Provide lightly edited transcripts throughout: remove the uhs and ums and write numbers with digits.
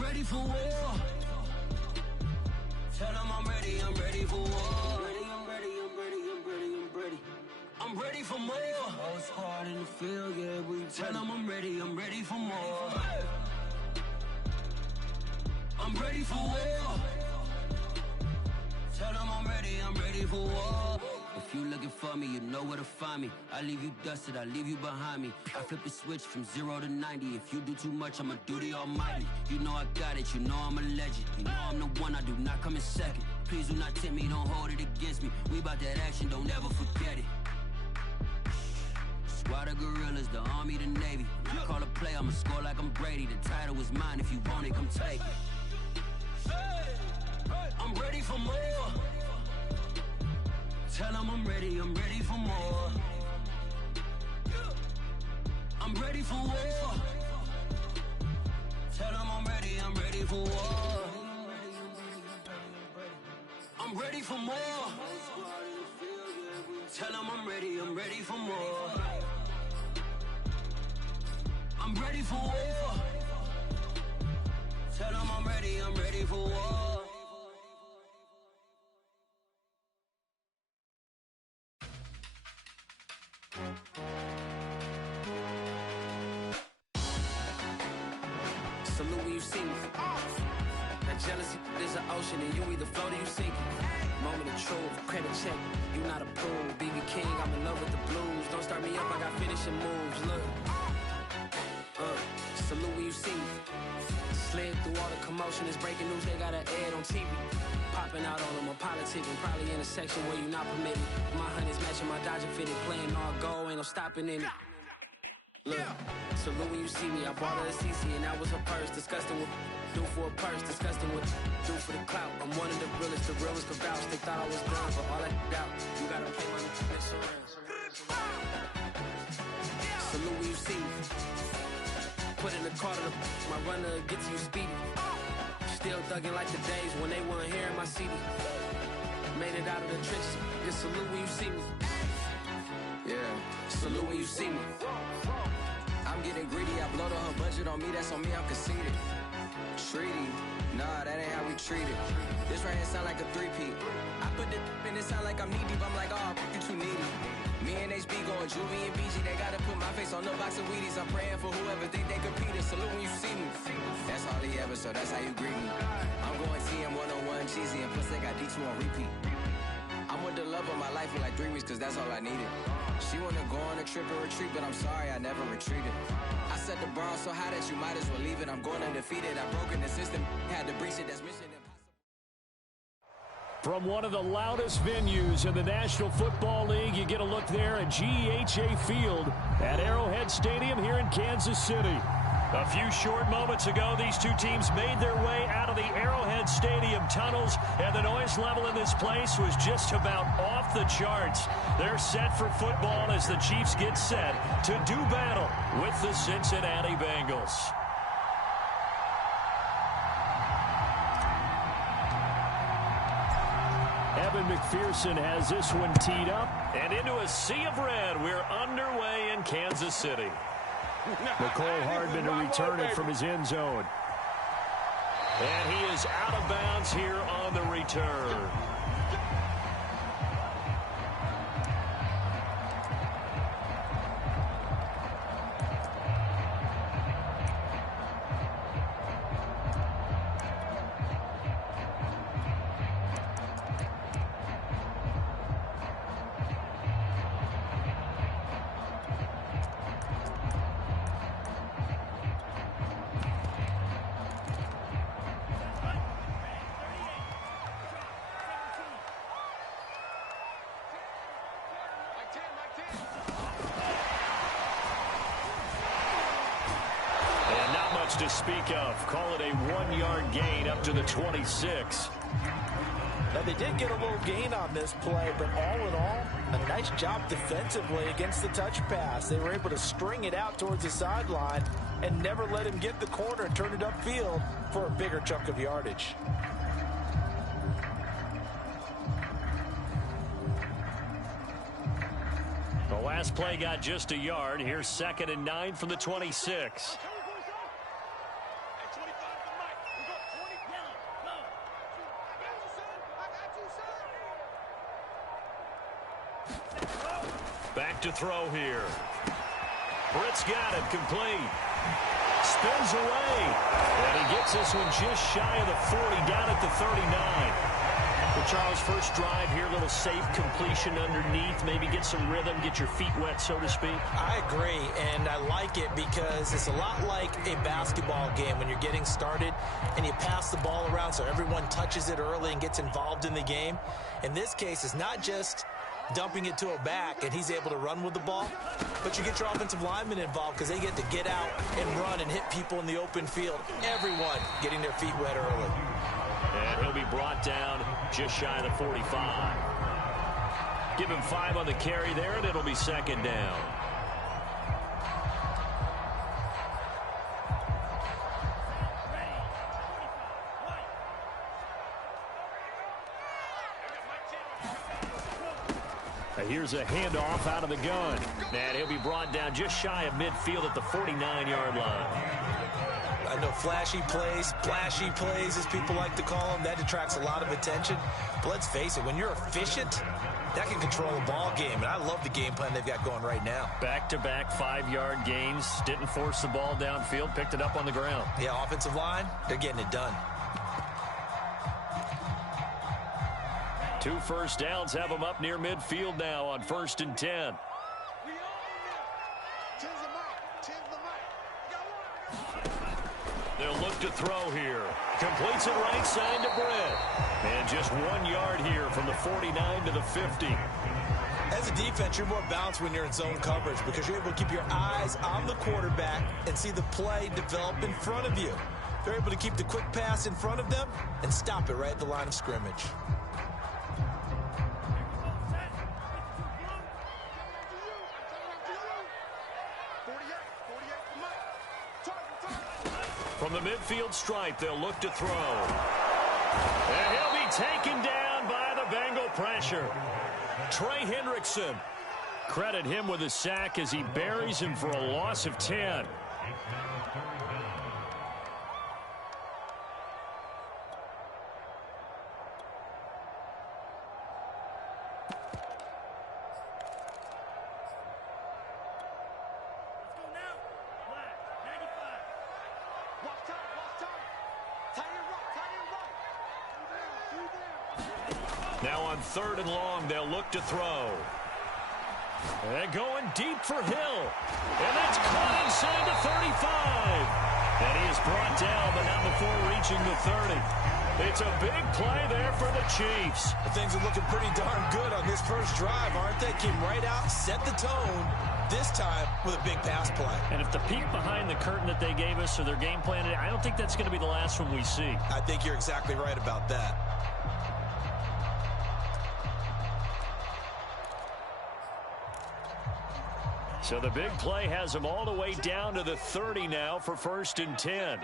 ready for war. Tell them I'm ready for war. I'm ready for more. Whole squad in the field, yeah, we tell them I'm ready for more. I'm ready for war. Tell them I'm ready for war. If you looking for me, you know where to find me. I leave you dusted, I leave you behind me. I flip the switch from 0 to 90. If you do too much, I'ma do the almighty. You know I got it, you know I'm a legend. You know I'm the one, I do not come in second. Please do not tempt me, don't hold it against me. We bout that action, don't ever forget it. Squad of gorillas, the army, the navy. When I call a play, I'ma score like I'm Brady. The title is mine, if you want it, come take it. I'm ready for more. Tell them I'm ready for more. I'm ready for war. Tell them I'm ready for war. I'm ready for more. Tell them I'm ready for more. I'm ready for war. Tell them I'm ready for war. Salute when you see me. That jealousy is an ocean and you either float or you sink. Moment of truth, credit check, you not approved. BB King, I'm in love with the blues. Don't start me up, I got finishing moves. Look, salute when you see me. Slid through all the commotion, it's breaking news, they got an ad on TV. Popping out on them, I'm politicking, probably in a section where you not permitted. My honey's matching my Dodger fitted, playing all gold, ain't no stopping in it. Look, salute when you see me, I bought her a CC and that was her purse. Disgusting what do for a purse, disgusting what do for the clout. I'm one of the realest could vouch. They thought I was done, but all that out, you gotta pay my next around. Salute when you see me. Put in the car to my runner gets you speedy. Still thugging like the days when they weren't here in my CD. Made it out of the trenches, just salute when you see me. Yeah, salute when you see me. I'm getting greedy, I blow her budget on me, that's on me, I'm conceited. Treaty, nah, that ain't how we treat it. This right here sound like a three-peat. I put the in it sound like I'm knee-deep, I'm like, oh, you too needy. Me and HB going Juvie and BG, they gotta put my face on the box of Wheaties. I'm praying for whoever think they competed. Salute when you see me. That's all he ever, so that's how you greet me. I'm going TM 101 cheesy, and plus they got D2 on repeat. I'm with the love of my life for like 3 weeks, cause that's all I needed. She wanna go on a trip and retreat, but I'm sorry, I never retreated. I set the bar so high that you might as well leave it. I'm going undefeated, I've broken the system, had to breach it, that's mission impossible. From one of the loudest venues in the National Football League, you get a look there at GEHA Field at Arrowhead Stadium here in Kansas City. A few short moments ago, these two teams made their way out of the Arrowhead Stadium tunnels, and the noise level in this place was just about off the charts. They're set for football as the Chiefs get set to do battle with the Cincinnati Bengals. Evan McPherson has this one teed up, and into a sea of red, we're underway in Kansas City. McCole Hardman to return it from his end zone. And he is out of bounds here on the return. To speak of. Call it a 1-yard gain up to the 26. Now, they did get a little gain on this play, but all in all, a nice job defensively against the touch pass. They were able to string it out towards the sideline and never let him get the corner and turn it upfield for a bigger chunk of yardage. The last play got just a yard. Here's 2nd and 9 from the 26. to throw here. Britt's got it, complete. Spins away. And he gets this one just shy of the 40, down at the 39. Well, Charles, first drive here, little safe completion underneath. Maybe get some rhythm, get your feet wet, so to speak. I agree, and I like it because it's a lot like a basketball game when you're getting started and you pass the ball around so everyone touches it early and gets involved in the game. In this case, it's not just dumping it to a back and he's able to run with the ball, but you get your offensive linemen involved because they get to get out and run and hit people in the open field. Everyone getting their feet wet early. And he'll be brought down just shy of the 45. Give him 5 on the carry there, and it'll be second down. Here's a handoff out of the gun. And he'll be brought down just shy of midfield at the 49-yard line. I know flashy plays, as people like to call them, that attracts a lot of attention. But let's face it, when you're efficient, that can control a ball game. And I love the game plan they've got going right now. Back-to-back 5-yard gains. Didn't force the ball downfield. Picked it up on the ground. Yeah, offensive line, they're getting it done. 2 first downs have them up near midfield now on 1st and 10. They'll look to throw here. Completes it right side to Britt. And just 1 yard here from the 49 to the 50. As a defense, you're more balanced when you're in zone coverage because you're able to keep your eyes on the quarterback and see the play develop in front of you. They're able to keep the quick pass in front of them and stop it right at the line of scrimmage. From the midfield stripe, they'll look to throw. And he'll be taken down by the Bengal pressure. Trey Hendrickson. Credit him with a sack as he buries him for a loss of 10. Now on 3rd and long, they'll look to throw. And going deep for Hill. And that's caught inside the 35. And he is brought down, but not before reaching the 30. It's a big play there for the Chiefs. Things are looking pretty darn good on this first drive, aren't they? Came right out, set the tone, this time with a big pass play. And if the peek behind the curtain that they gave us or their game plan, I don't think that's going to be the last one we see. I think you're exactly right about that. So the big play has them all the way down to the 30 now for 1st and 10.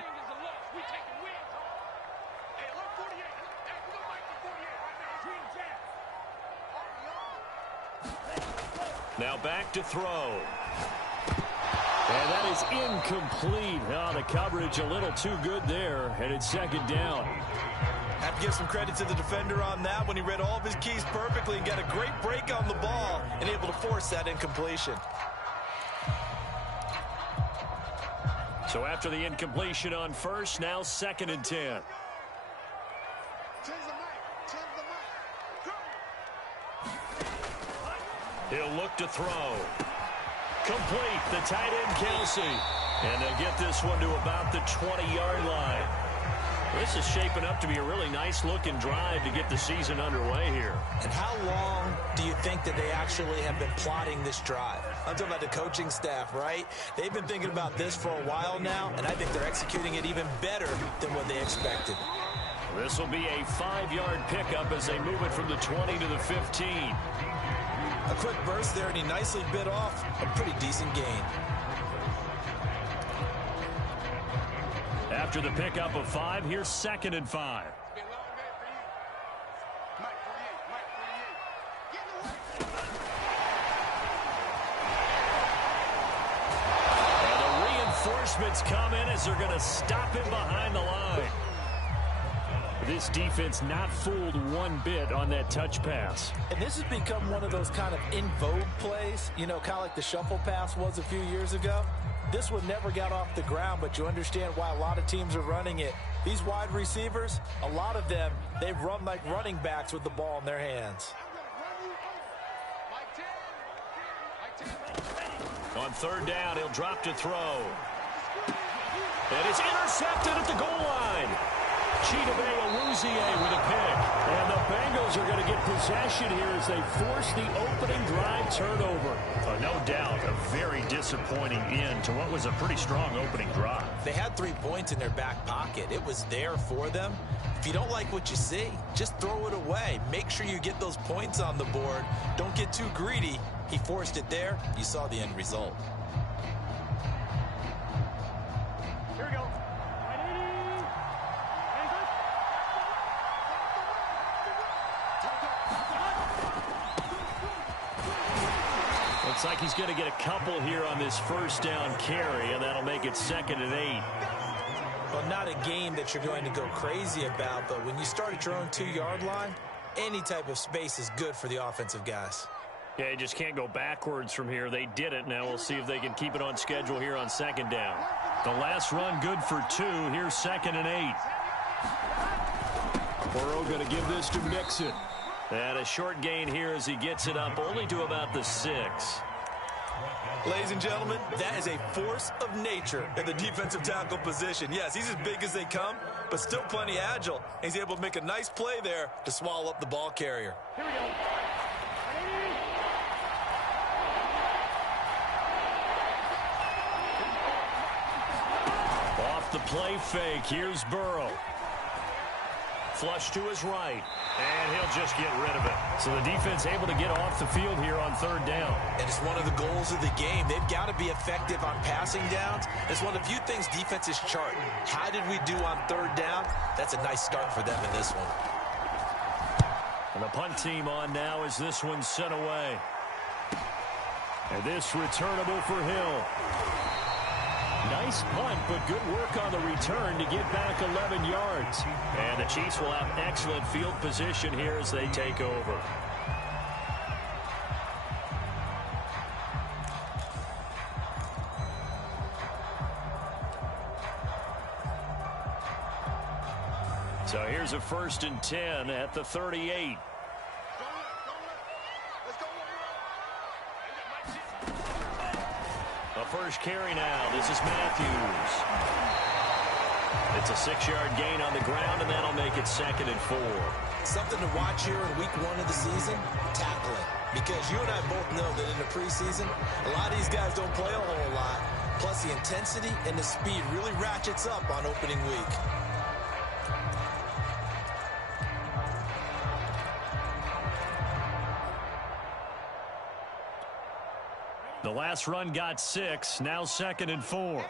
Now back to throw. And that is incomplete. Oh, the coverage a little too good there, and it's 2nd down. Have to give some credit to the defender on that when he read all of his keys perfectly and got a great break on the ball and able to force that incompletion. So after the incompletion on 1st, now 2nd and 10. He'll look to throw. Complete, the tight end Kelsey. And they'll get this one to about the 20-yard line. This is shaping up to be a really nice-looking drive to get the season underway here. And how long do you think that they actually have been plotting this drive? I'm talking about the coaching staff, right? They've been thinking about this for a while now, and I think they're executing it even better than what they expected. This will be a 5-yard pickup as they move it from the 20 to the 15. A quick burst there, and he nicely bit off a pretty decent gain. After the pickup of 5, here's 2nd and 5. And the reinforcements come in as they're going to stop him behind the line. This defense not fooled one bit on that touch pass. And this has become one of those kind of in vogue plays, you know, kind of like the shuffle pass was a few years ago. This one never got off the ground, but you understand why a lot of teams are running it. These wide receivers, a lot of them, they run like running backs with the ball in their hands. On third down, he'll drop to throw. And it's intercepted at the goal line. Jetrozay7's with a pick. And the Bengals are going to get possession here as they force the opening drive turnover. No doubt, a very disappointing end to what was a pretty strong opening drive. They had 3 points in their back pocket. It was there for them. If you don't like what you see, just throw it away. Make sure you get those points on the board. Don't get too greedy. He forced it there. You saw the end result. Here we go. Looks like he's going to get a couple here on this first down carry, and that'll make it 2nd and 8. Well, not a game that you're going to go crazy about, but when you start at your own 2-yard line, any type of space is good for the offensive guys. Yeah, you just can't go backwards from here. They did it. Now we'll see if they can keep it on schedule here on 2nd down. The last run good for 2. Here's 2nd and 8. Burrow going to give this to Mixon. And a short gain here as he gets it up only to about the 6. Ladies and gentlemen, that is a force of nature in the defensive tackle position. Yes, he's as big as they come, but still plenty agile. He's able to make a nice play there to swallow up the ball carrier. Here we go. Off the play fake, here's Burrow. Flush to his right, and he'll just get rid of it. So the defense able to get off the field here on 3rd down. And it's one of the goals of the game. They've got to be effective on passing downs. It's one of the few things defenses chart. How did we do on 3rd down? That's a nice start for them in this one. And the punt team on now as this one's sent away. And this returnable for Hill. Nice punt, but good work on the return to get back 11 yards. And the Chiefs will have excellent field position here as they take over. So here's a 1st and 10 at the 38. First carry now. This is Matthews. It's a 6-yard gain on the ground, and that'll make it 2nd and 4. Something to watch here in week 1 of the season, tackling. Because you and I both know that in the preseason, a lot of these guys don't play a whole lot. Plus, the intensity and the speed really ratchets up on opening week. The last run got 6. Now 2nd and 4.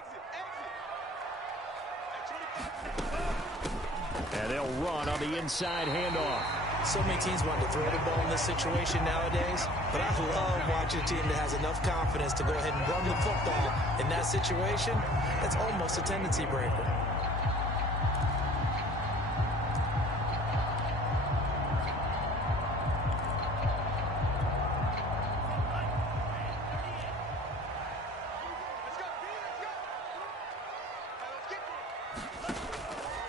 And they'll run on the inside handoff. So many teams want to throw the ball in this situation nowadays, but I love watching a team that has enough confidence to go ahead and run the football in that situation. That's almost a tendency breaker.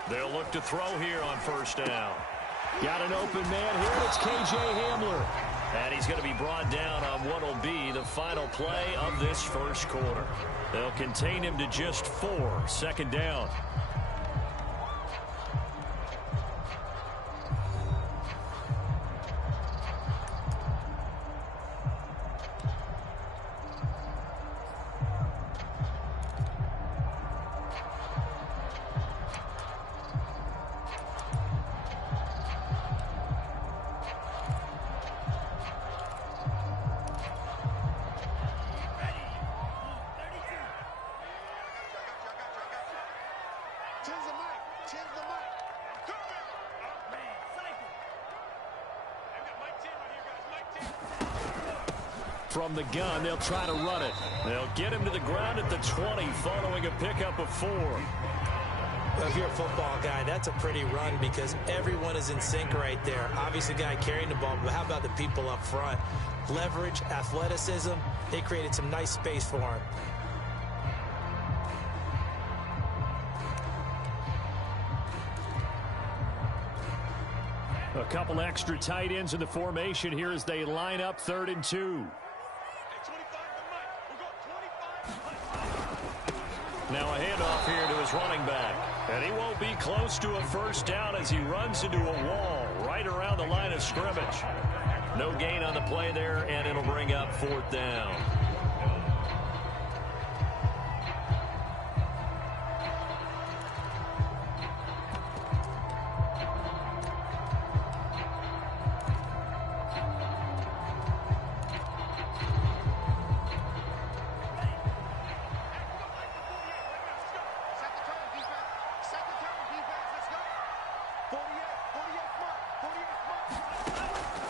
They'll look to throw here on 1st down. Got an open man here. It's K.J. Hamler. And he's going to be brought down on what will be the final play of this first quarter. They'll contain him to just 4. 2nd down. From the gun, they'll try to run it. They'll get him to the ground at the 20 following a pickup of 4. Well, if you're a football guy, that's a pretty run because everyone is in sync right there. Obviously, the guy carrying the ball, but how about the people up front? Leverage, athleticism, they created some nice space for him. A couple extra tight ends in the formation here as they line up 3rd and 2. Now a handoff here to his running back. And he won't be close to a first down as he runs into a wall right around the line of scrimmage. No gain on the play there, and it'll bring up 4th down.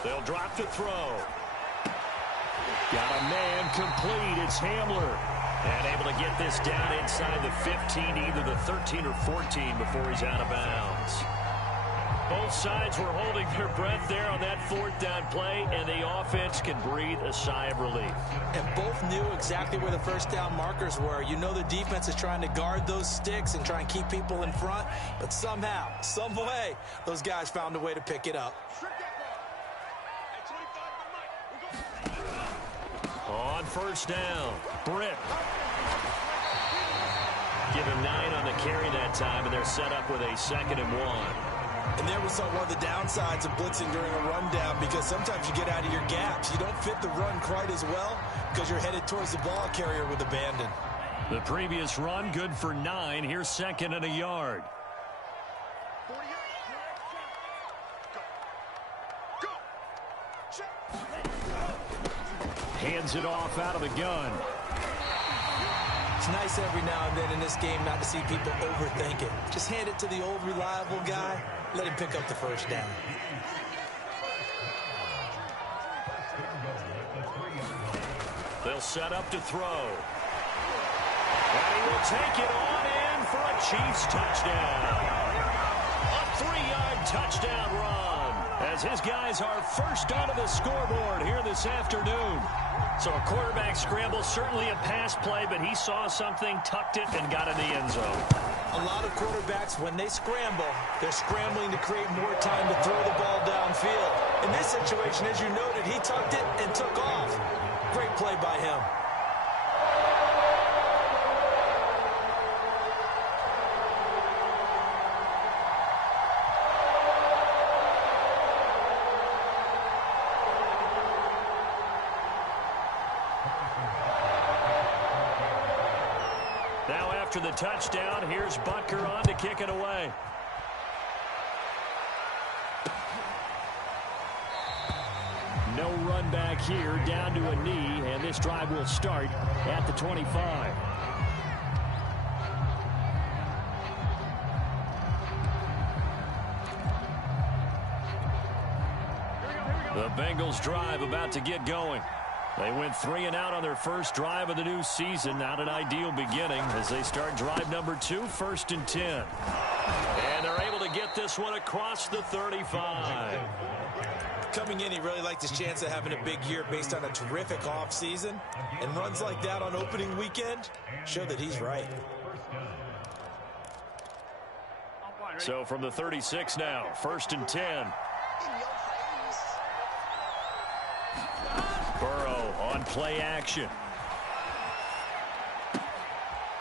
They'll drop to throw. Got a man complete. It's Hamler. And able to get this down inside the 15, either the 13 or 14 before he's out of bounds. Both sides were holding their breath there on that 4th down play, and the offense can breathe a sigh of relief. And both knew exactly where the first down markers were. You know the defense is trying to guard those sticks and try and keep people in front, but somehow, some way, those guys found a way to pick it up. On first down, Britt. Give him 9 on the carry that time, and they're set up with a 2nd and 1. And there was one of the downsides of blitzing during a rundown because sometimes you get out of your gaps. You don't fit the run quite as well because you're headed towards the ball carrier with abandon. The previous run, good for 9. Here's 2nd and a yard. Hands it off out of the gun. It's nice every now and then in this game not to see people overthink it. Just hand it to the old reliable guy. Let him pick up the first down. They'll set up to throw. And he will take it on in for a Chiefs touchdown. A 3-yard touchdown run as his guys are first onto the scoreboard here this afternoon. So a quarterback scramble, certainly a pass play, but he saw something, tucked it, and got in the end zone. A lot of quarterbacks, when they scramble, they're scrambling to create more time to throw the ball downfield. In this situation, as you noted, he tucked it and took off. Great play by him. After the touchdown, here's Butker on to kick it away. No run back here, down to a knee, and this drive will start at the 25. The Bengals drive about to get going. They went 3 and out on their first drive of the new season. Not an ideal beginning as they start drive number 2, 1st and 10. And they're able to get this one across the 35. Coming in, he really liked his chance of having a big year based on a terrific offseason. And runs like that on opening weekend show that he's right. So from the 36 now, 1st and 10. Burrow on play action.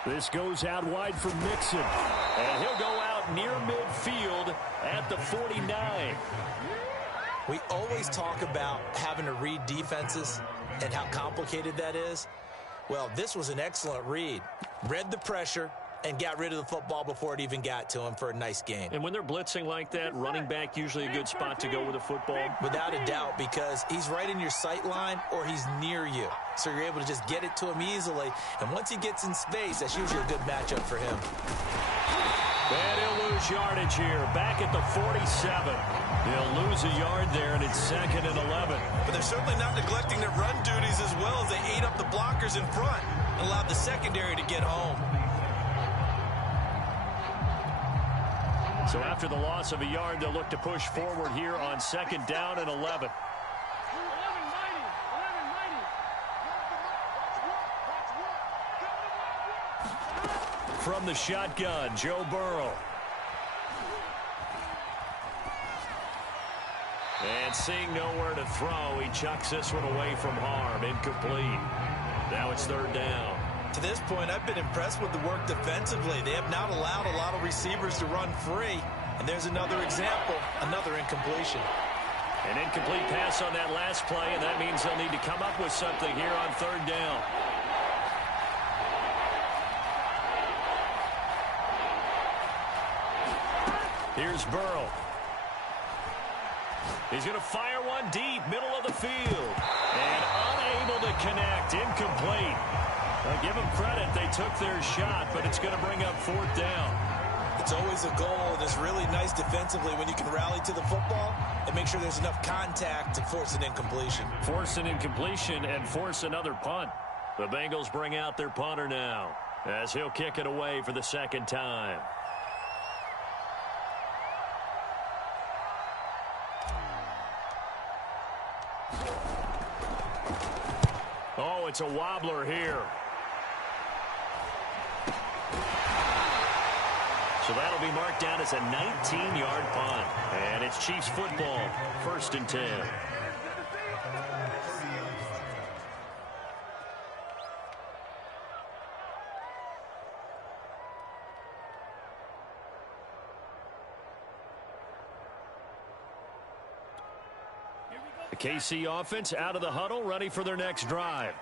This goes out wide for Mixon. And he'll go out near midfield at the 49. We always talk about having to read defenses and how complicated that is. Well, this was an excellent read. Read the pressure and got rid of the football before it even got to him for a nice gain. And when they're blitzing like that, running back usually a good spot to go with a football? Without a doubt, because he's right in your sight line or he's near you. So you're able to just get it to him easily. And once he gets in space, that's usually a good matchup for him. And he'll lose yardage here. Back at the 47. He'll lose a yard there, and it's 2nd and 11. But they're certainly not neglecting their run duties as well as they ate up the blockers in front and allowed the secondary to get home. So after the loss of a yard, they'll look to push forward here on 2nd down and 11. From the shotgun, Joe Burrow. And seeing nowhere to throw, he chucks this one away from harm. Incomplete. Now it's 3rd down. To this point, I've been impressed with the work defensively. They have not allowed a lot of receivers to run free. And there's another example, another incompletion. An incomplete pass on that last play, and that means they'll need to come up with something here on 3rd down. Here's Burrow. He's going to fire one deep, middle of the field. And unable to connect, incomplete. Now, give them credit, they took their shot, but it's going to bring up 4th down. It's always a goal, and it's really nice defensively when you can rally to the football and make sure there's enough contact to force an incompletion. Force an incompletion and force another punt. The Bengals bring out their punter now, as he'll kick it away for the 2nd time. Oh, it's a wobbler here. So that'll be marked down as a 19-yard punt. And it's Chiefs football, 1st and 10. The KC offense out of the huddle, ready for their next drive.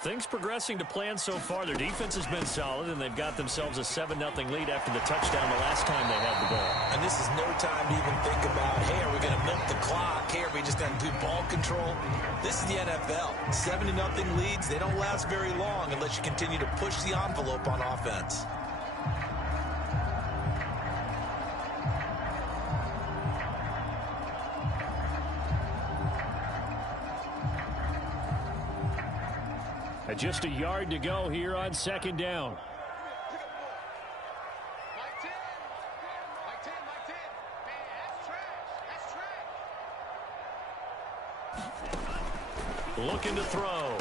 Things progressing to plan so far. Their defense has been solid, and they've got themselves a 7-0 lead after the touchdown the last time they had the ball. And this is no time to even think about, hey, are we going to milk the clock? Hey, are we just going to do ball control? This is the NFL. 7-0 leads, they don't last very long unless you continue to push the envelope on offense. Just a yard to go here on 2nd down. Looking to throw.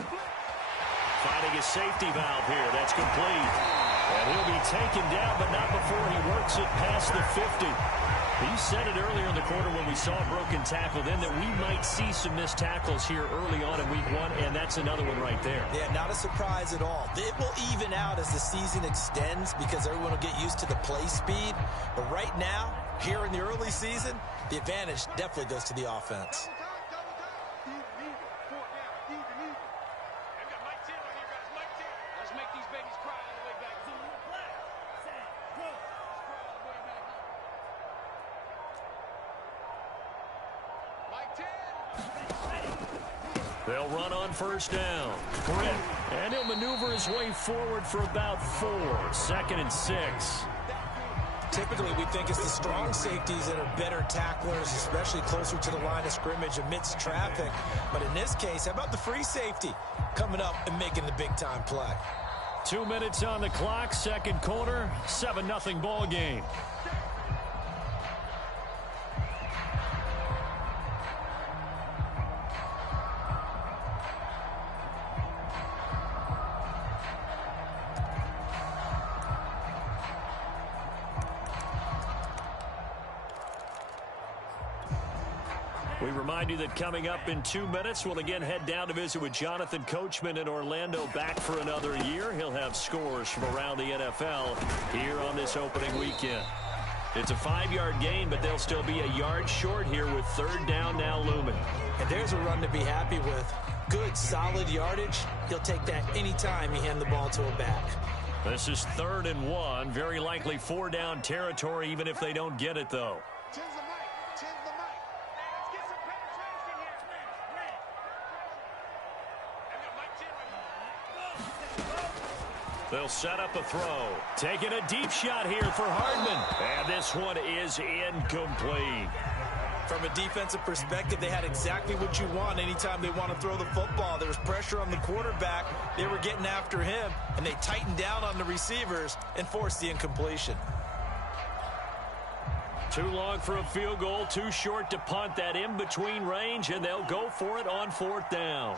Finding his safety valve here. That's complete. And he'll be taken down, but not before he works it past the 50. You said it earlier in the quarter when we saw a broken tackle then that we might see some missed tackles here early on in week 1, and that's another one right there. Yeah, not a surprise at all. It will even out as the season extends because everyone will get used to the play speed. But right now, here in the early season, the advantage definitely goes to the offense. They'll run on 1st down. Britt, and he'll maneuver his way forward for about 4. 2nd and 6. Typically, we think it's the strong safeties that are better tacklers, especially closer to the line of scrimmage amidst traffic. But in this case, how about the free safety coming up and making the big-time play? 2 minutes on the clock, 2nd quarter, 7-0 ball game. We remind you that coming up in 2 minutes, we'll again head down to visit with Jonathan Coachman in Orlando, back for another year. He'll have scores from around the NFL here on this opening weekend. It's a 5-yard gain, but they'll still be a yard short here with 3rd down now looming. And there's a run to be happy with. Good, solid yardage. He'll take that anytime you hand the ball to a back. This is 3rd and 1. Very likely 4-down territory, even if they don't get it, though. They'll set up a throw. Taking a deep shot here for Hardman. And this one is incomplete. From a defensive perspective, they had exactly what you want anytime they want to throw the football. There was pressure on the quarterback. They were getting after him, and they tightened down on the receivers and forced the incompletion. Too long for a field goal, too short to punt. That in-between range, and they'll go for it on 4th down.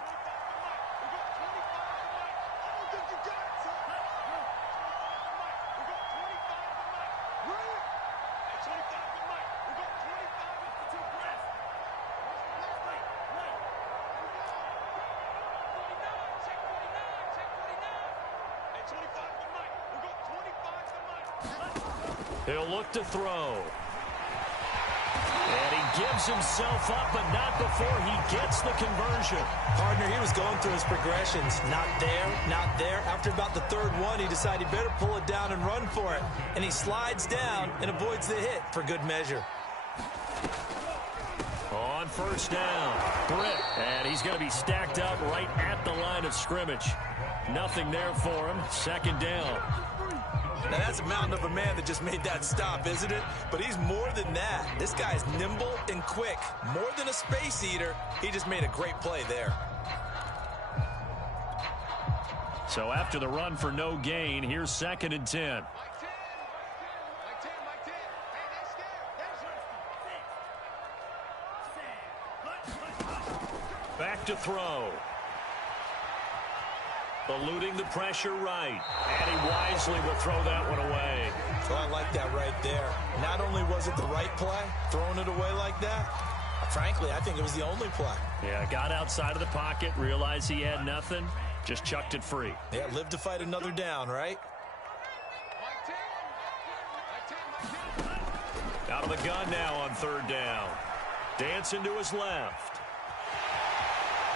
He'll look to throw. And he gives himself up, but not before he gets the conversion. Partner, he was going through his progressions. Not there, not there. After about the 3rd one, he decided he better pull it down and run for it. And he slides down and avoids the hit for good measure. On 1st down, Britt. And he's going to be stacked up right at the line of scrimmage. Nothing there for him. 2nd down. Now, that's a mountain of a man that just made that stop, isn't it? But he's more than that. This guy's nimble and quick. More than a space eater, he just made a great play there. So after the run for no gain, here's 2nd and 10. Back to throw. Eluding the pressure right. And he wisely will throw that one away. So I like that right there. Not only was it the right play, throwing it away like that, frankly, I think it was the only play. Yeah, got outside of the pocket, realized he had nothing, just chucked it free. Yeah, live to fight another down, right? Out of the gun now on 3rd down. Dancing to his left.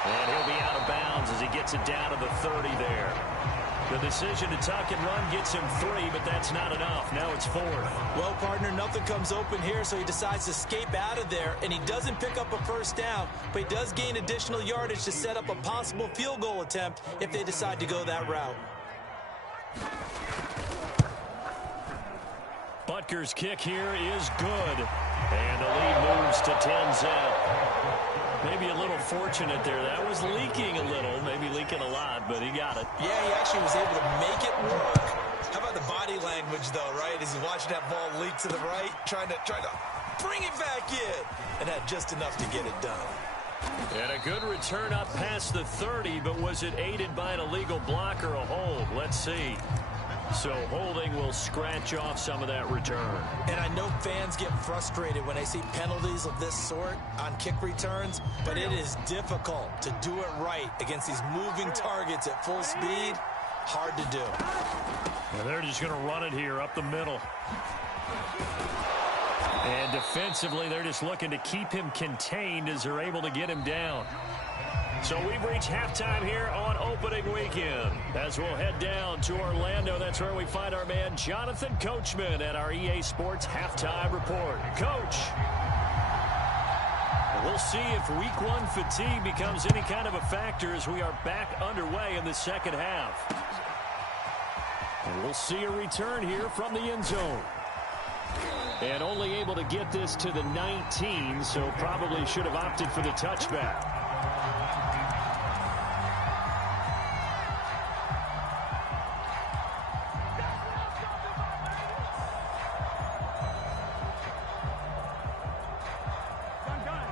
And he'll be out of bounds as he gets it down to the 30 there. The decision to tuck and run gets him 3, but that's not enough. Now it's 4th. Well, partner, nothing comes open here, so he decides to escape out of there, and he doesn't pick up a 1st down, but he does gain additional yardage to set up a possible field goal attempt if they decide to go that route. Butker's kick here is good. And the lead moves to 10-0. Maybe a little fortunate there. That was leaking a little, maybe leaking a lot, but he got it. Yeah, he actually was able to make it work. How about the body language, though, right? As he's watching that ball leak to the right, trying to bring it back in, and had just enough to get it done. And a good return up past the 30, but was it aided by an illegal block or a hold? Let's see. So holding will scratch off some of that return. And I know fans get frustrated when they see penalties of this sort on kick returns, but it is difficult to do it right against these moving targets at full speed. Hard to do. And they're just going to run it here up the middle. And defensively, they're just looking to keep him contained as they're able to get him down. So we've reached halftime here on opening weekend. As we'll head down to Orlando, that's where we find our man Jonathan Coachman at our EA Sports Halftime Report. Coach, we'll see if Week 1 fatigue becomes any kind of a factor as we are back underway in the 2nd half. And we'll see a return here from the end zone. And only able to get this to the 19, so probably should have opted for the touchback.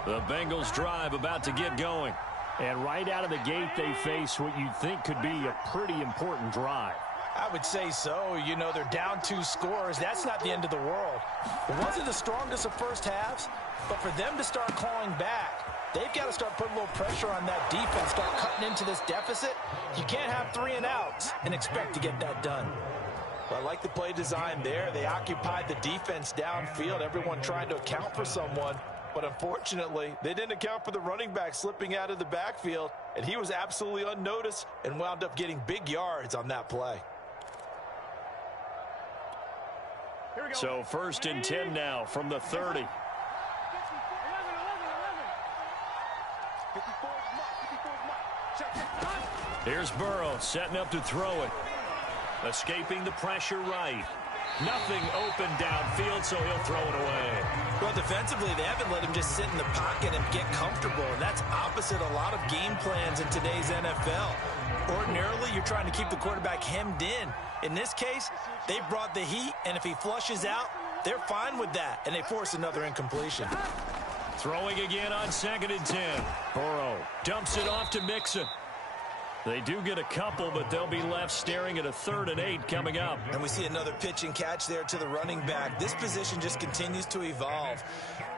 The Bengals drive about to get going. And right out of the gate, they face what you'd think could be a pretty important drive. I would say so. You know, they're down 2 scores. That's not the end of the world. It wasn't the strongest of first halves, but for them to start clawing back, they've got to start putting a little pressure on that defense, start cutting into this deficit. You can't have 3 and outs and expect to get that done. Well, I like the play design there. They occupied the defense downfield, everyone trying to account for someone. But unfortunately, they didn't account for the running back slipping out of the backfield, and he was absolutely unnoticed and wound up getting big yards on that play. So 1st and 10 now from the 30. Here's Burrow setting up to throw it. Escaping the pressure right. Nothing open downfield, so he'll throw it away. Well, defensively, they haven't let him just sit in the pocket and get comfortable, and that's opposite a lot of game plans in today's NFL. Ordinarily, you're trying to keep the quarterback hemmed in. In this case, they brought the heat, and if he flushes out, they're fine with that, and they force another incompletion. Throwing again on 2nd and 10. Burrow dumps it off to Mixon. They do get a couple, but they'll be left staring at a 3rd and 8 coming up. And we see another pitch and catch there to the running back. This position just continues to evolve.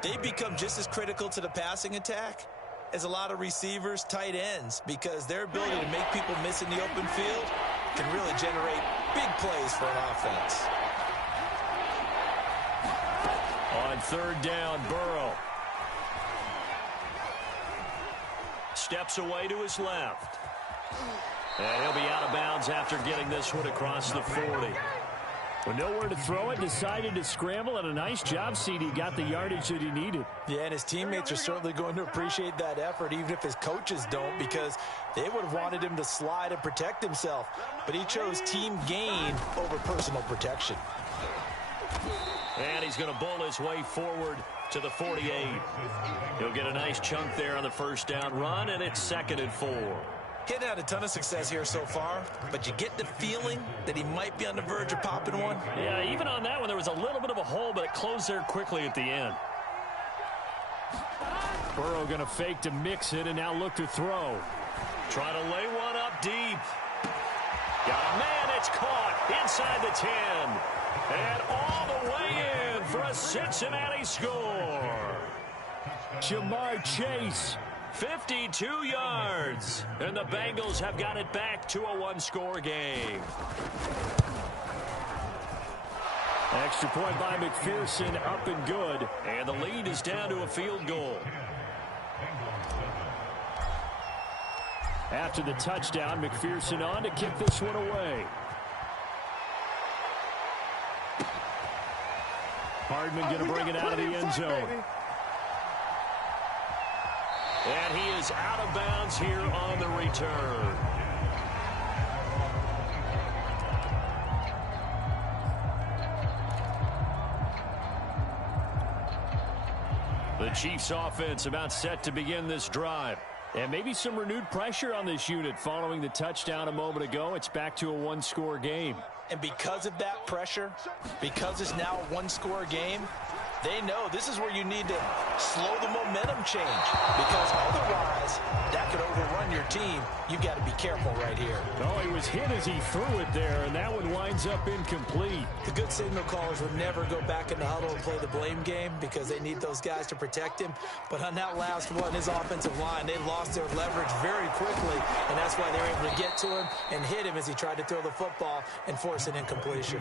They become just as critical to the passing attack as a lot of receivers, tight ends, because their ability to make people miss in the open field can really generate big plays for an offense. On 3rd down, Burrow steps away to his left. And he'll be out of bounds after getting this one across the 40. With nowhere to throw it, decided to scramble, and a nice job, CD. Got the yardage that he needed. Yeah, and his teammates are certainly going to appreciate that effort, even if his coaches don't, because they would have wanted him to slide and protect himself. But he chose team gain over personal protection. And he's going to bull his way forward to the 48. He'll get a nice chunk there on the 1st down run, and it's 2nd and 4. He hadn't had a ton of success here so far, but you get the feeling that he might be on the verge of popping one. Yeah, even on that one, there was a little bit of a hole, but it closed there quickly at the end. Burrow going to fake to mix it and now look to throw. Try to lay one up deep. Got a man, it's caught inside the 10. And all the way in for a Cincinnati score. Jamar Chase, 52 yards. And the Bengals have got it back to a 1-score game. Extra point by McPherson, up and good. And the lead is down to a field goal. After the touchdown, McPherson on to kick this one away. Hardman going to bring it out of the end zone. And he is out of bounds here on the return. The Chiefs offense about set to begin this drive. And maybe some renewed pressure on this unit following the touchdown a moment ago. It's back to a 1-score game. And because of that pressure, because it's now a 1-score game, they know this is where you need to slow the momentum change, because otherwise that could overrun your team. You've got to be careful right here. Oh, he was hit as he threw it there, and that one winds up incomplete. The good signal callers would never go back in the huddle and play the blame game because they need those guys to protect him. But on that last one, his offensive line, they lost their leverage very quickly, and that's why they were able to get to him and hit him as he tried to throw the football and force an incompletion.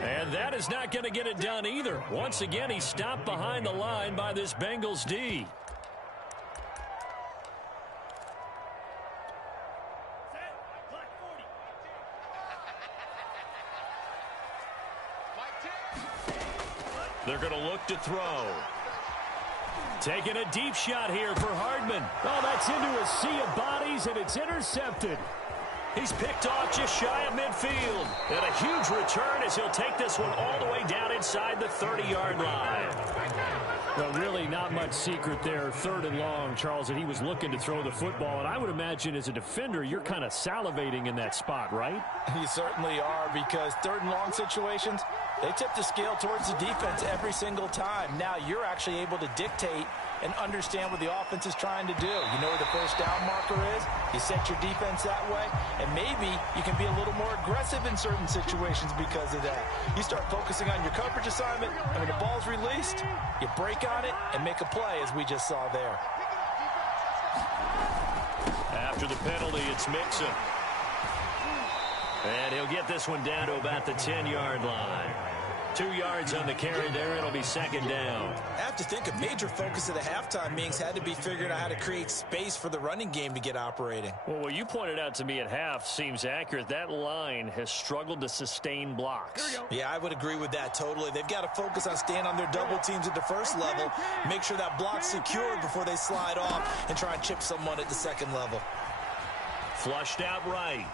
And that is not going to get it done either. Once again, he's stopped behind the line by this Bengals D. They're going to look to throw. Taking a deep shot here for Hardman. Oh, that's into a sea of bodies, and it's intercepted. He's picked off just shy of midfield. And a huge return as he'll take this one all the way down inside the 30-yard line. Well, really not much secret there. 3rd and long, Charles, that he was looking to throw the football. And I would imagine as a defender, you're kind of salivating in that spot, right? You certainly are, because 3rd and long situations, they tip the scale towards the defense every single time. Now you're actually able to dictate and understand what the offense is trying to do. You know where the 1st down marker is. You set your defense that way, and maybe you can be a little more aggressive in certain situations because of that. You start focusing on your coverage assignment, and when the ball's released, you break on it and make a play, as we just saw there. After the penalty, it's Mixon. And he'll get this one down to about the 10-yard line. 2 yards on the carry there. It'll be 2nd down. I have to think a major focus of the halftime meetings had to be figuring out how to create space for the running game to get operating. Well, what you pointed out to me at half seems accurate. That line has struggled to sustain blocks. Yeah, I would agree with that totally. They've got to focus on staying on their double teams at the 1st level, make sure that block's secured before they slide off and try and chip someone at the 2nd level. Flushed out right.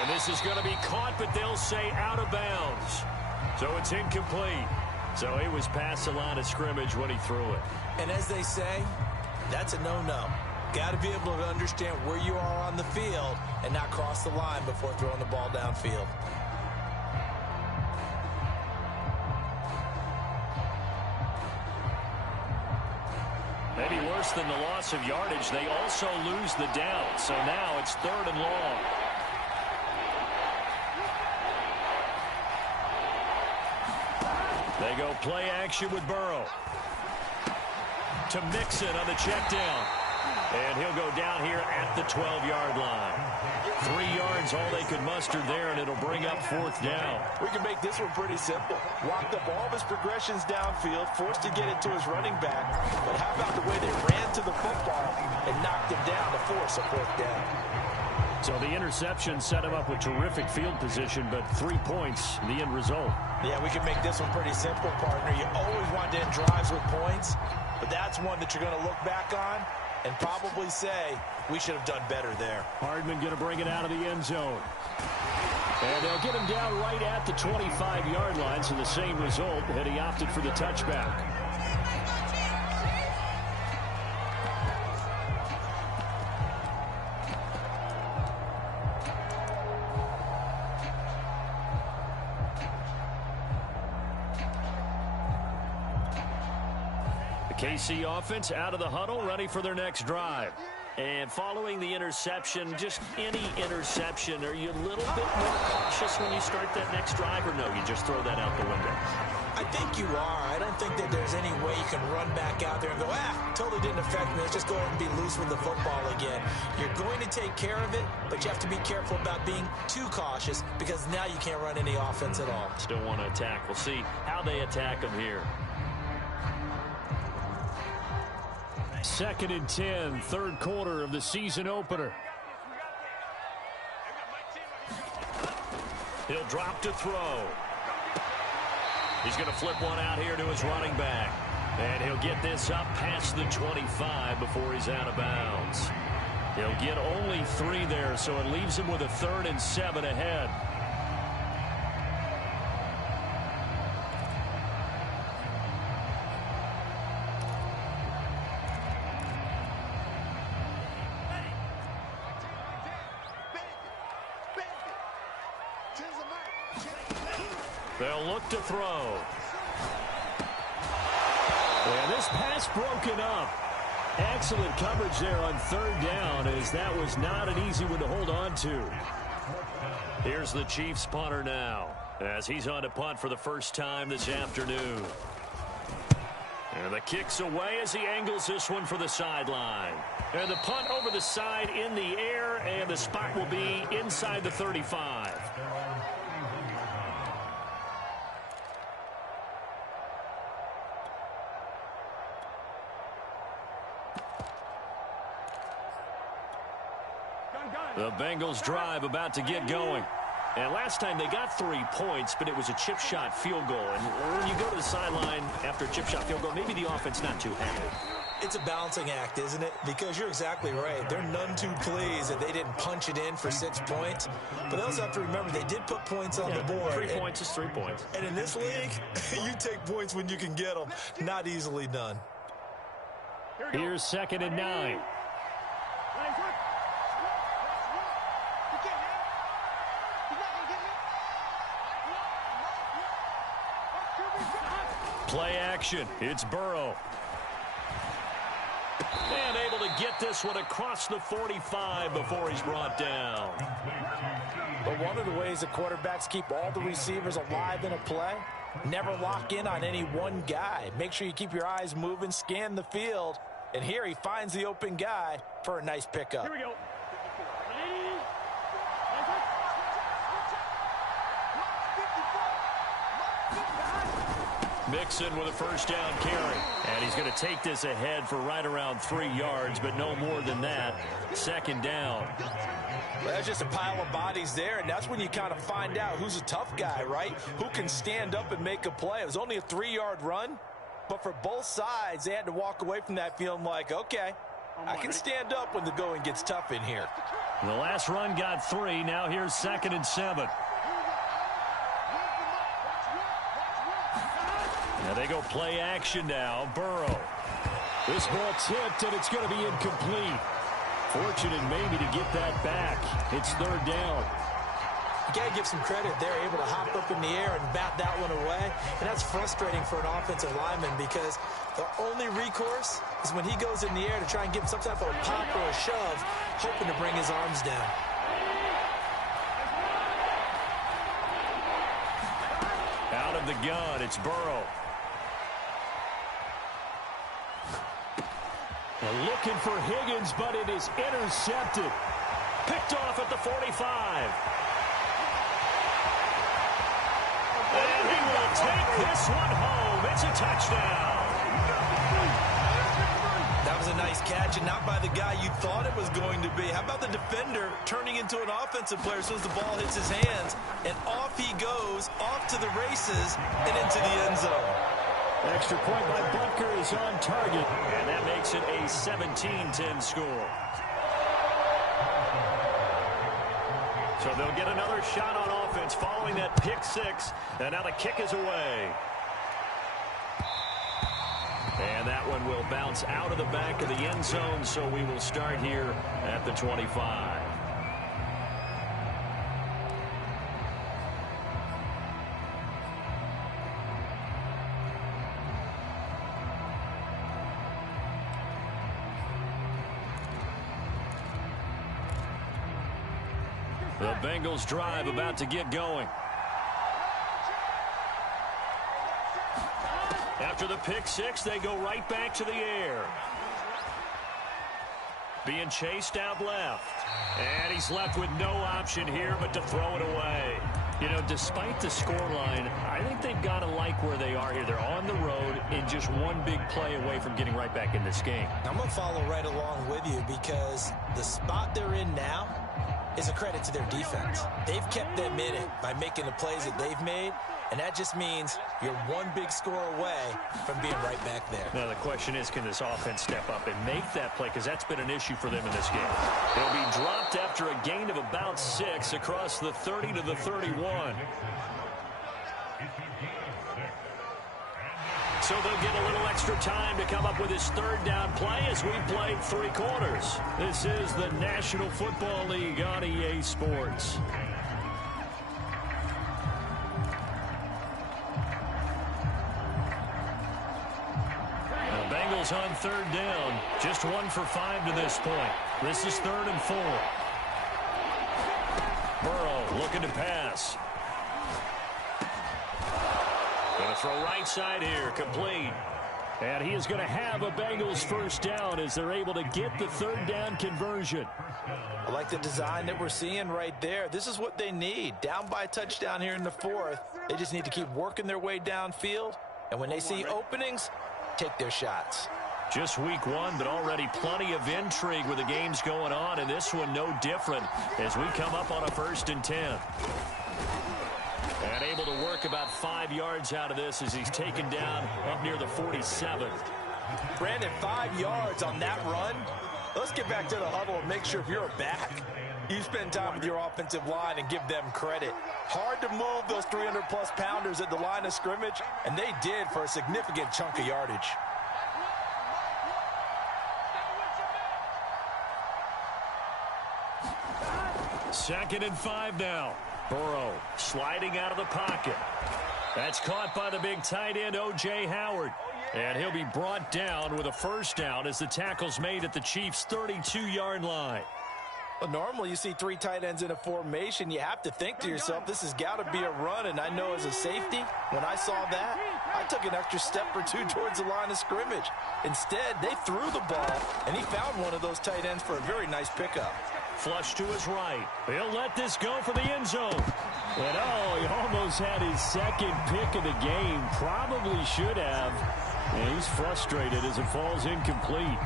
And this is going to be caught, but they'll say out of bounds. So it's incomplete. So he was past the line of scrimmage when he threw it. And as they say, that's a no-no. Got to be able to understand where you are on the field and not cross the line before throwing the ball downfield. Maybe worse than the loss of yardage, they also lose the down. So now it's 3rd and long. They go play action with Burrow. To Mixon on the check down. And he'll go down here at the 12-yard line. 3 yards, all they could muster there, and it'll bring up 4th down. We can make this one pretty simple. Locked up all of his progressions downfield, forced to get it to his running back. But how about the way they ran to the football and knocked him down to force a 4th down? So the interception set him up with terrific field position, but 3 points, the end result. Yeah, we can make this one pretty simple, partner. You always want to end drives with points, but that's one that you're going to look back on and probably say, we should have done better there. Hardman going to bring it out of the end zone. And they'll get him down right at the 25-yard line, so the same result, and he opted for the touchback. KC offense out of the huddle, ready for their next drive. And following the interception, just any interception, are you a little bit more cautious when you start that next drive, or no, you just throw that out the window? I think you are. I don't think that there's any way you can run back out there and go, totally didn't affect me. Let's just go ahead and be loose with the football again. You're going to take care of it, but you have to be careful about being too cautious because now you can't run any offense at all. Still want to attack. We'll see how they attack them here. 2nd and 10, 3rd quarter of the season opener. He'll drop to throw. He's going to flip one out here to his running back. And he'll get this up past the 25 before he's out of bounds. He'll get only 3 there, so it leaves him with a 3rd and 7 ahead. They'll look to throw. And this pass broken up. Excellent coverage there on 3rd down, as that was not an easy one to hold on to. Here's the Chiefs punter now, as he's on to punt for the first time this afternoon. And the kick's away as he angles this one for the sideline. And the punt over the side in the air, and the spot will be inside the 35. The Bengals drive about to get going. And last time they got 3 points, but it was a chip shot field goal. And when you go to the sideline after a chip shot field goal, maybe the offense not too happy. It's a balancing act, isn't it? Because you're exactly right. They're none too pleased that they didn't punch it in for 6 points. But they also have to remember they did put points on the board. 3 points is 3 points. And in this league, you take points when you can get them. Not easily done. Here's 2nd and 9. Play action. It's Burrow. And able to get this one across the 45 before he's brought down. But one of the ways the quarterbacks keep all the receivers alive in a play, never lock in on any one guy. Make sure you keep your eyes moving, scan the field. And here he finds the open guy for a nice pickup. Here we go. Mixon with a first down carry. And he's going to take this ahead for right around 3 yards, but no more than that. 2nd down. Well, that's just a pile of bodies there, and that's when you kind of find out who's a tough guy, right? Who can stand up and make a play. It was only a 3-yard run, but for both sides, they had to walk away from that feeling like, okay, I can stand up when the going gets tough in here. The last run got 3. Now here's 2nd and 7. Now they go play action now. Burrow. This ball tipped, and it's going to be incomplete. Fortunate maybe to get that back. It's 3rd down. You got to give some credit. They're able to hop up in the air and bat that one away. And that's frustrating for an offensive lineman because the only recourse is when he goes in the air to try and give some type of a pop or a shove, hoping to bring his arms down. Out of the gun, it's Burrow. Looking for Higgins, but it is intercepted. Picked off at the 45. And he will take this one home. It's a touchdown. That was a nice catch, and not by the guy you thought it was going to be. How about the defender turning into an offensive player as soon as the ball hits his hands? And off he goes, off to the races, and into the end zone. Extra point by Butker is on target, and that makes it a 17-10 score. So they'll get another shot on offense following that pick six, and now the kick is away. And that one will bounce out of the back of the end zone, so we will start here at the 25. The Bengals drive about to get going. After the pick six, they go right back to the air. Being chased out left. And he's left with no option here but to throw it away. You know, despite the scoreline, I think they've got to like where they are here. They're on the road and just one big play away from getting right back in this game. I'm going to follow right along with you because the spot they're in now is a credit to their defense. They've kept them in it by making the plays that they've made, and that just means you're one big score away from being right back there. Now the question is, can this offense step up and make that play? Because that's been an issue for them in this game. They'll be dropped after a gain of about 6 across the 30 to the 31. So they'll get a little extra time to come up with his third down play as we played 3 quarters. This is the National Football League on EA Sports. The Bengals on third down. Just 1 for 5 to this point. This is 3rd and 4. Burrow looking to pass. Going to throw right side here, complete. And he is going to have a Bengals first down as they're able to get the third down conversion. I like the design that we're seeing right there. This is what they need. Down by a touchdown here in the 4th. They just need to keep working their way downfield. And when they see openings, take their shots. Just week 1, but already plenty of intrigue with the games going on. And this one no different as we come up on a 1st and 10. And able to work about 5 yards out of this as he's taken down up near the 47. Brandon, 5 yards on that run. Let's get back to the huddle and make sure if you're a back, you spend time with your offensive line and give them credit. Hard to move those 300-plus pounders at the line of scrimmage, and they did for a significant chunk of yardage. Second and 5 now. Burrow sliding out of the pocket. That's caught by the big tight end, O.J. Howard. And he'll be brought down with a first down as the tackle's made at the Chiefs' 32-yard line. Well, normally you see 3 tight ends in a formation. You have to think to yourself, this has got to be a run. And I know as a safety, when I saw that, I took an extra step or 2 towards the line of scrimmage. Instead, they threw the ball, and he found one of those tight ends for a very nice pickup. Flush to his right. He'll let this go for the end zone. And oh, he almost had his second pick of the game. Probably should have. And he's frustrated as it falls incomplete.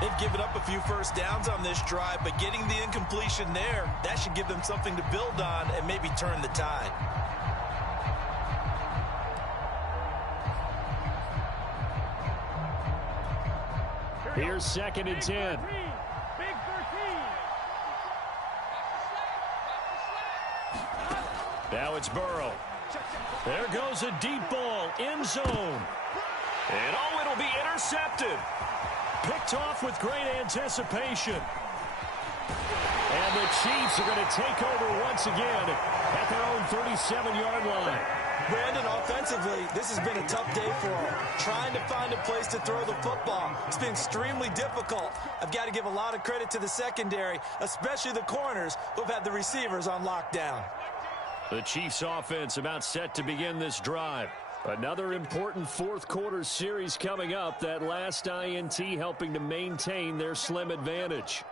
They've given up a few first downs on this drive, but getting the incompletion there, that should give them something to build on and maybe turn the tide. Here's 2nd and 10. Now it's Burrow. There goes a deep ball, end zone. And oh, it'll be intercepted. Picked off with great anticipation. And the Chiefs are going to take over once again at their own 37-yard line. Brandon, offensively, this has been a tough day for them. Trying to find a place to throw the football. It's been extremely difficult. I've got to give a lot of credit to the secondary, especially the corners who have had the receivers on lockdown. The Chiefs offense about set to begin this drive. Another important fourth quarter series coming up. That last INT helping to maintain their slim advantage.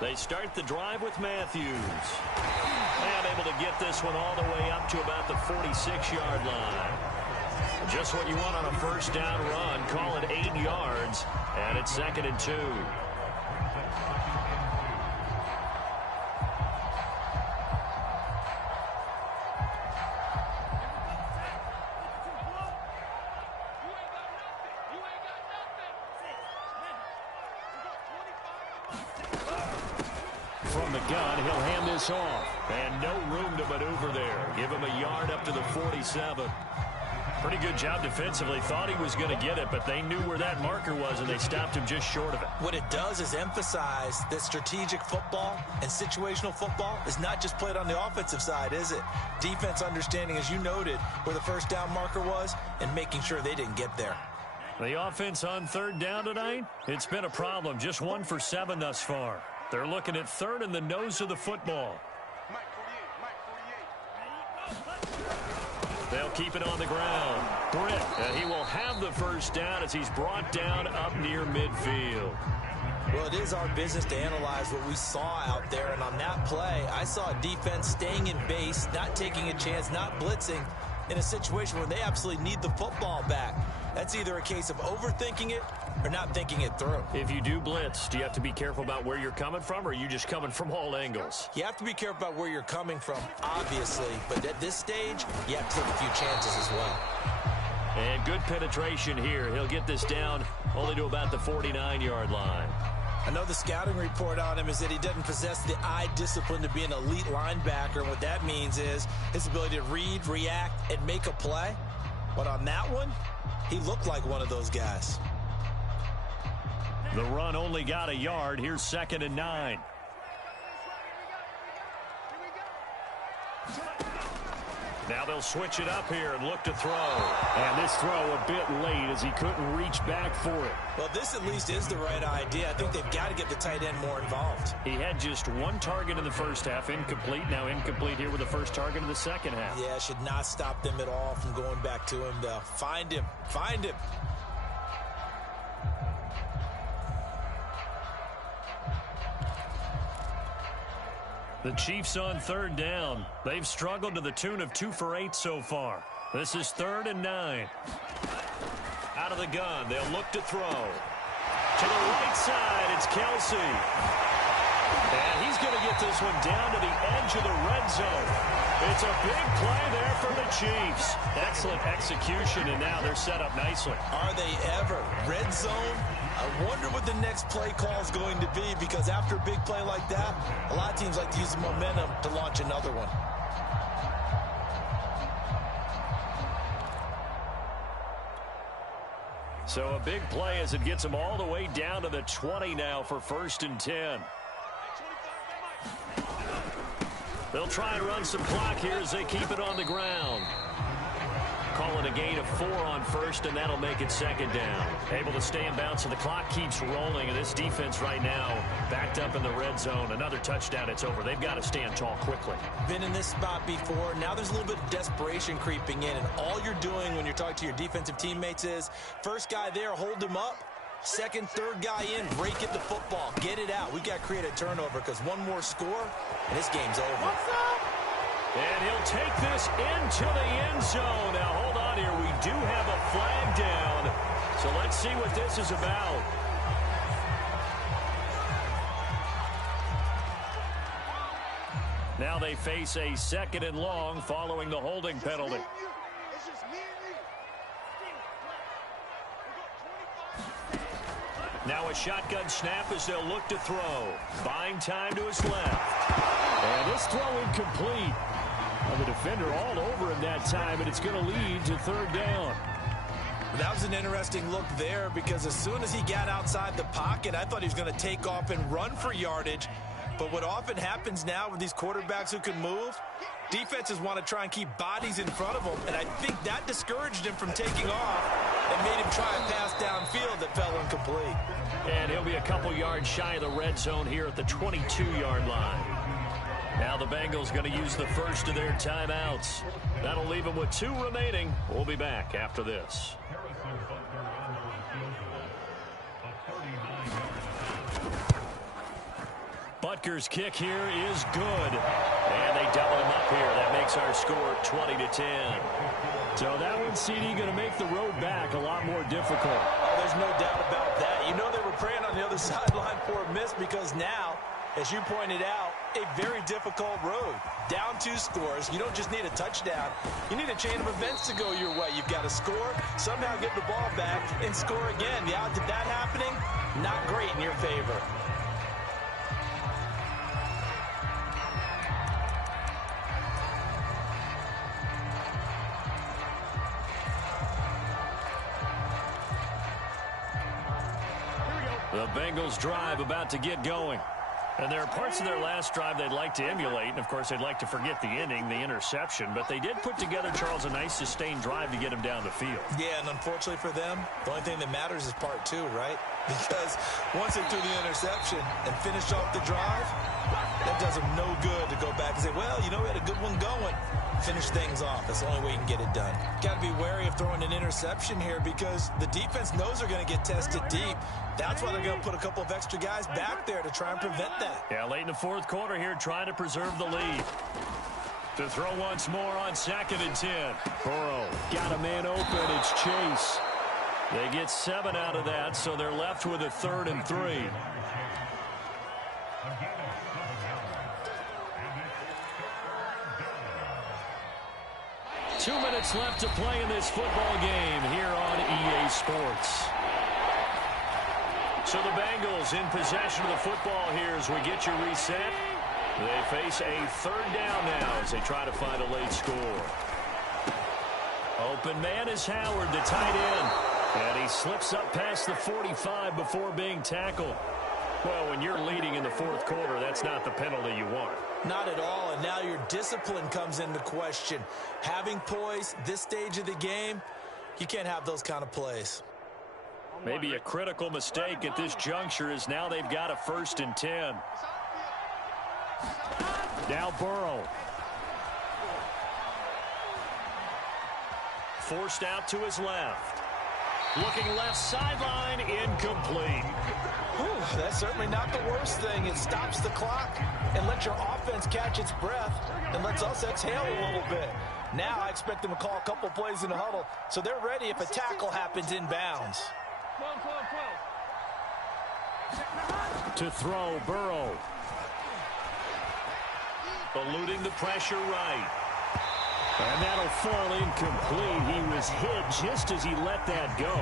They start the drive with Matthews. And able to get this one all the way up to about the 46-yard line. Just what you want on a first down run. Call it 8 yards. And it's 2nd and 2. From the gun, he'll hand this off. And no room to maneuver there. Give him a yard up to the 47. Pretty good job defensively. Thought he was going to get it, but they knew where that marker was, and they stopped him just short of it. What it does is emphasize that strategic football and situational football is not just played on the offensive side, is it? Defense understanding, as you noted, where the first down marker was and making sure they didn't get there. The offense on third down tonight, it's been a problem. Just 1 for 7 thus far. They're looking at third in the nose of the football. They'll keep it on the ground. Britt, he will have the first down as he's brought down up near midfield. Well, it is our business to analyze what we saw out there, and on that play, I saw a defense staying in base, not taking a chance, not blitzing, in a situation where they absolutely need the football back. That's either a case of overthinking it or not thinking it through. If you do blitz, do you have to be careful about where you're coming from, or are you just coming from all angles? You have to be careful about where you're coming from, obviously, but at this stage, you have to take a few chances as well. And good penetration here. He'll get this down only to about the 49-yard line. I know the scouting report on him is that he doesn't possess the eye discipline to be an elite linebacker, and what that means is his ability to read, react, and make a play. But on that one, he looked like one of those guys. The run only got a yard. Here's 2nd and 9. Now they'll switch it up here and look to throw. And this throw a bit late as he couldn't reach back for it. Well, this at least is the right idea. I think they've got to get the tight end more involved. He had just 1 target in the first half, incomplete. Now incomplete here with the first target in the second half. Yeah, should not stop them at all from going back to him, though. Find him. Find him. The Chiefs on third down. They've struggled to the tune of 2 for 8 so far. This is 3rd and 9. Out of the gun, they'll look to throw. To the right side, it's Kelsey. And he's going to get this one down to the edge of the red zone. It's a big play there for the Chiefs. Excellent execution, and now they're set up nicely. Are they ever? Red zone? I wonder what the next play call is going to be, because after a big play like that, a lot of teams like to use the momentum to launch another one. So a big play as it gets them all the way down to the 20 now for 1st and 10. They'll try and run some clock here as they keep it on the ground. Call it a gain of 4 on first, and that'll make it 2nd down. Able to stay in bounds, so the clock keeps rolling, and this defense right now backed up in the red zone. Another touchdown, it's over. They've got to stand tall quickly. Been in this spot before. Now there's a little bit of desperation creeping in, and all you're doing when you're talking to your defensive teammates is, first guy there, hold him up. Second, third guy in, break it the football. Get it out. We've got to create a turnover, because one more score, and this game's over. What's up? And he'll take this into the end zone. Now, hold on here. We do have a flag down. So let's see what this is about. Now they face a 2nd and long following the holding penalty. Now a shotgun snap as they'll look to throw. Buying time to his left. And this throw incomplete. The defender all over him that time, and it's going to lead to 3rd down. That was an interesting look there because as soon as he got outside the pocket, I thought he was going to take off and run for yardage. But what often happens now with these quarterbacks who can move, defenses want to try and keep bodies in front of them, and I think that discouraged him from taking off and made him try a pass downfield that fell incomplete. And he'll be a couple yards shy of the red zone here at the 22-yard line. Now the Bengals going to use the first of their timeouts. That'll leave them with 2 remaining. We'll be back after this. Butker's kick here is good. And they double him up here. That makes our score 20-10. So that one, CD, going to make the road back a lot more difficult. Oh, there's no doubt about that. You know they were praying on the other sideline for a miss because now, as you pointed out, a very difficult road. Down 2 scores. You don't just need a touchdown. You need a chain of events to go your way. You've got to score, somehow get the ball back, and score again. The odds of that happening, not great in your favor. The Bengals drive about to get going. And there are parts of their last drive they'd like to emulate. And, of course, they'd like to forget the ending, the interception. But they did put together, Charles, a nice sustained drive to get him down the field. Yeah, and unfortunately for them, the only thing that matters is part 2, right? Because once they threw the interception and finished off the drive, that does them no good to go back and say, well, you know, we had a good one going. Finish things off. That's the only way you can get it done. Got to be wary of throwing an interception here because the defense knows they're going to get tested deep. That's why they're going to put a couple of extra guys back there to try and prevent that. Yeah, late in the 4th quarter here, trying to preserve the lead. To throw once more on 2nd and 10. Burrow got a man open. It's Chase. They get 7 out of that, so they're left with a 3rd and 3. 2 minutes left to play in this football game here on EA Sports. So the Bengals in possession of the football here as we get you reset. They face a 3rd down now as they try to find a late score. Open man is Howard, the tight end. And he slips up past the 45 before being tackled. Well, when you're leading in the 4th quarter, that's not the penalty you want. Not at all, and now your discipline comes into question. Having poise this stage of the game, you can't have those kind of plays. Maybe a critical mistake at this juncture is now they've got a 1st and 10. Now Burrow. Forced out to his left. Looking left sideline, incomplete. Whew, that's certainly not the worst thing. It stops the clock and lets your offense catch its breath and lets us exhale a little bit. Now I expect them to call a couple plays in the huddle so they're ready if a tackle happens inbounds. To throw, Burrow. Eluding the pressure right. And that'll fall incomplete. He was hit just as he let that go.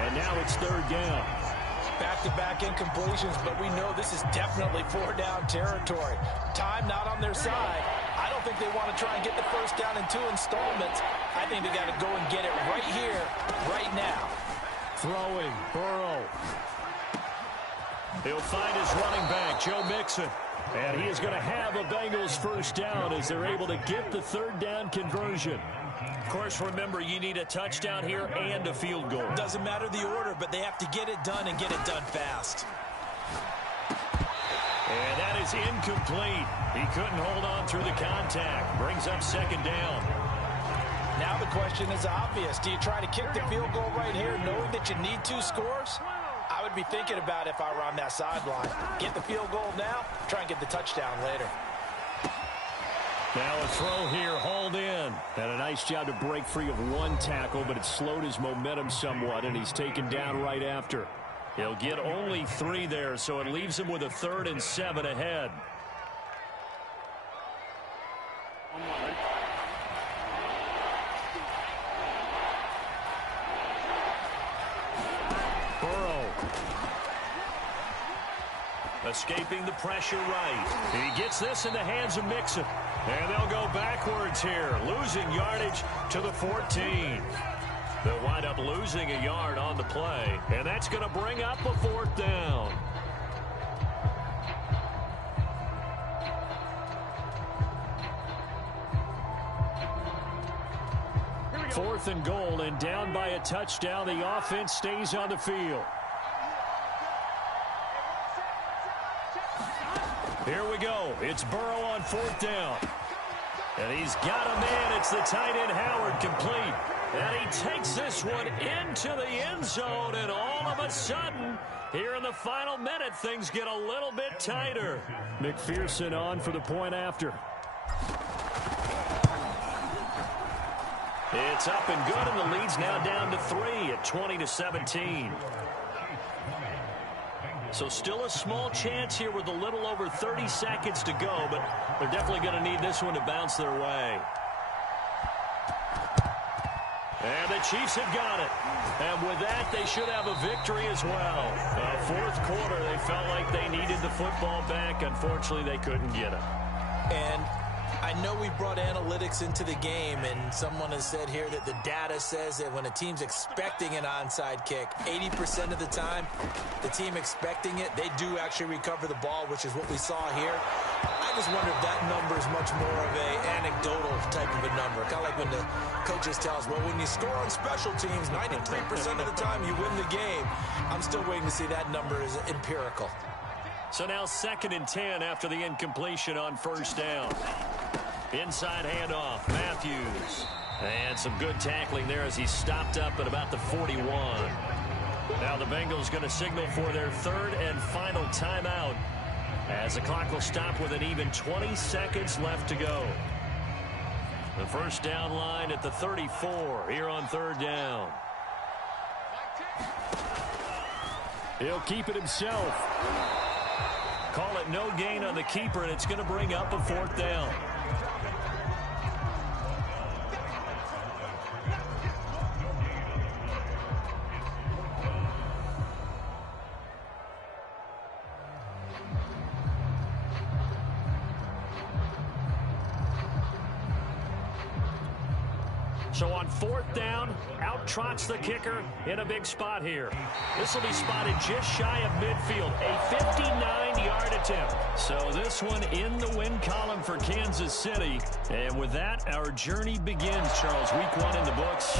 And now it's 3rd down. Back-to-back incompletions, but we know this is definitely 4-down territory. Time not on their side. I don't think they want to try and get the 1st down in 2 installments. I think they got to go and get it right here, right now. Throwing, Burrow. He'll find his running back, Joe Mixon. And he is going to have a Bengals 1st down as they're able to get the 3rd down conversion. Of course, remember, you need a touchdown here and a field goal. Doesn't matter the order, but they have to get it done and get it done fast. And that is incomplete. He couldn't hold on through the contact. Brings up 2nd down. Now the question is obvious. Do you try to kick the field goal right here knowing that you need 2 scores? I would be thinking about it if I were on that sideline. Get the field goal now, try and get the touchdown later. Now a throw here, hauled in. And a nice job to break free of 1 tackle, but it slowed his momentum somewhat, and he's taken down right after. He'll get only 3 there, so it leaves him with a 3rd and 7 ahead. Burrow. Escaping the pressure right. He gets this in the hands of Mixon. And they'll go backwards here, losing yardage to the 14. They'll wind up losing a yard on the play, and that's going to bring up a 4th down. Fourth and goal, and down by a touchdown. The offense stays on the field. Here we go. It's Burrow on 4th down. And he's got a man. It's the tight end Howard, complete. And he takes this one into the end zone, and all of a sudden, here in the final minute, things get a little bit tighter. McPherson on for the point after. It's up and good, and the lead's now down to 3 at 20-17. So still a small chance here with a little over 30 seconds to go, but they're definitely going to need this one to bounce their way. And the Chiefs have got it. And with that, they should have a victory as well. Fourth quarter, they felt like they needed the football back. Unfortunately, they couldn't get it. And I know we brought analytics into the game, and someone has said here that the data says that when a team's expecting an onside kick, 80% of the time, the team expecting it, they do actually recover the ball, which is what we saw here. I just wonder if that number is much more of an anecdotal type of a number. Kind of like when the coaches tell us, well, when you score on special teams, 93% of the time you win the game. I'm still waiting to see that number is empirical. So now 2nd and 10 after the incompletion on 1st down. Inside handoff, Matthews. And some good tackling there as he stopped up at about the 41. Now the Bengals going to signal for their 3rd and final timeout, as the clock will stop with an even 20 seconds left to go. The 1st down line at the 34 here on 3rd down. He'll keep it himself. Call it no gain on the keeper, and it's going to bring up a 4th down. So on 4th down, out trots the kicker in a big spot here. This will be spotted just shy of midfield, a 59-yard attempt. So this one in the win column for Kansas City. And with that, our journey begins, Charles. Week 1 in the books.